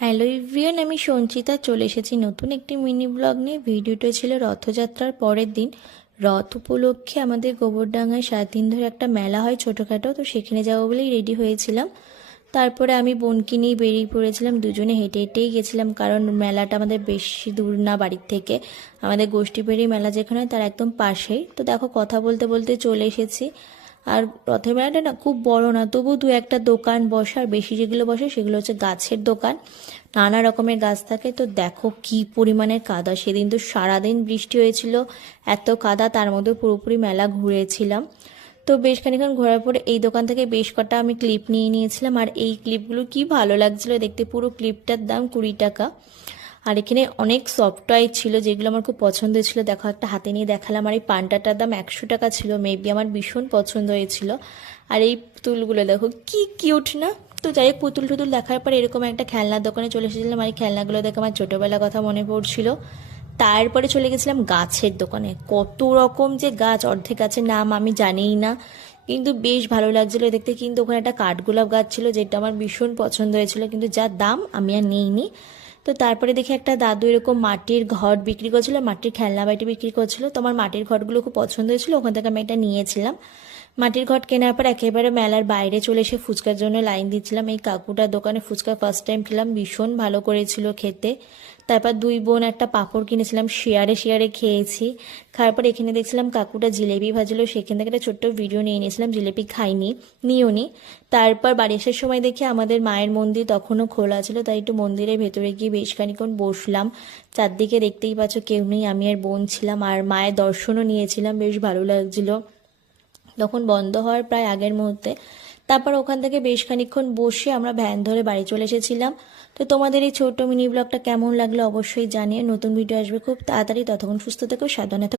Hello everyone, আমি সঞ্চিতা চলে এসেছি নতুন একটি মিনি ব্লগ নিয়ে। ভিডিওটা ছিল রথযাত্রার পরের দিন। রথ উপলক্ষে আমাদের গোবরডাঙ্গায় 7 দিন ধরে একটা মেলা হয় ছোটোখাটো, তো সেখানে যাবো বলেই রেডি হয়েছিলাম। তারপরে আমি বোনকে নিয়ে বেরিয়ে পড়েছিলাম, দুজনে হেঁটে হেঁটেই গেছিলাম, কারণ মেলাটা আমাদের বেশি দূর না বাড়ির থেকে। আমাদের গোষ্ঠীপেড়ি মেলা যেখানে হয় তার একদম পাশেই। তো দেখো, কথা বলতে বলতে চলে এসেছি। আর রথের মেলাটা না খুব বড় না, তবু দু একটা দোকান বসে, আর বেশি যেগুলো বসে সেগুলো হচ্ছে গাছের দোকান। নানা রকমের গাছ থাকে। তো দেখো কি পরিমাণের কাদা, সেদিন তো সারাদিন বৃষ্টি হয়েছিল, এত কাদা, তার মধ্যে পুরোপুরি মেলা ঘুরেছিলাম। তো বেশ খানিক্ষণ ঘোরার পরে এই দোকান থেকে বেশ কটা আমি ক্লিপ নিয়ে নিয়েছিলাম, আর এই ক্লিপগুলো কি ভালো লাগছিল দেখতে। পুরো ক্লিপটার দাম 20 টাকা। আর এখানে অনেক সফট টয় ছিল যেগুলো আমার খুব পছন্দ ছিল। দেখো, একটা হাতে নিয়ে দেখালাম, আর এই পান্ডাটার দাম 100 টাকা ছিল। মেবি আমার ভীষণ পছন্দ হয়েছিল। আর এই পুতুলগুলো দেখো কি কিউট না। তো যাই হোক, পুতুল টুতুল দেখার পর এরকম একটা খেলনার দোকানে চলে এসেছিলাম, আর এই খেলনাগুলো দেখে আমার ছোটোবেলার কথা মনে পড়ছিল। তারপরে চলে গেছিলাম গাছের দোকানে। কত রকম যে গাছ, অর্ধেক গাছের নাম আমি জানিই না, কিন্তু বেশ ভালো লাগছিলো দেখতে। কিন্তু ওখানে একটা কাঠগোলাপ গাছ ছিল যেটা আমার ভীষণ পছন্দ হয়েছিল, কিন্তু যা দাম আমি আর নিইনি। তো তারপরে দেখি একটা দাদু এরকম মাটির ঘট বিক্রি করছিল, মাটির খেলনা বাটি বিক্রি করছিল। তো আমার মাটির ঘটগুলো খুব পছন্দ হয়েছিল, ওখান থেকে আমি একটা নিয়েছিলাম। মাটির ঘট কেনার পর একেবারে মেলার বাইরে চলে এসে ফুচকার জন্য লাইন দিচ্ছিলাম। এই কাকুটার দোকানে ফুচকা ফার্স্ট টাইম খেলাম, ভীষণ ভালো করেছিল খেতে। তারপর দুই বোন একটা পাঁপড় কিনেছিলাম, শেয়ারে শেয়ারে খেয়েছি। খাওয়ার পর এখানে দেখছিলাম কাকুটা জিলেপি ভাজলো, সেখান থেকে একটা ছোট্ট ভিডিও নিয়ে নিয়েছিলাম। জিলেপি খাইনি, নিও নি। তারপর বাড়ি আসার সময় দেখি আমাদের মায়ের মন্দির তখনও খোলা ছিল, তাই একটু মন্দিরের ভেতরে গিয়ে বেশ খানিক্ষণ বসলাম। চারদিকে দেখতেই পাচ্ছ কেউ নেই, আমি আর বোন ছিলাম, আর মায়ের দর্শনও নিয়েছিলাম, বেশ ভালো লাগছিলো। তখন বন্ধ হওয়ার প্রায় আগের মুহূর্তে। তারপর ওখান থেকে বেশ খানিক্ষণ বসে আমরা ভ্যান ধরে বাড়ি চলে এসেছিলাম। তো তোমাদের এই ছোট্ট মিনি ব্লগটা কেমন লাগলো অবশ্যই জানিয়ে। নতুন ভিডিও আসবে খুব তাড়াতাড়ি, ততক্ষণ সুস্থ থেকো, সাবধানে থেকো।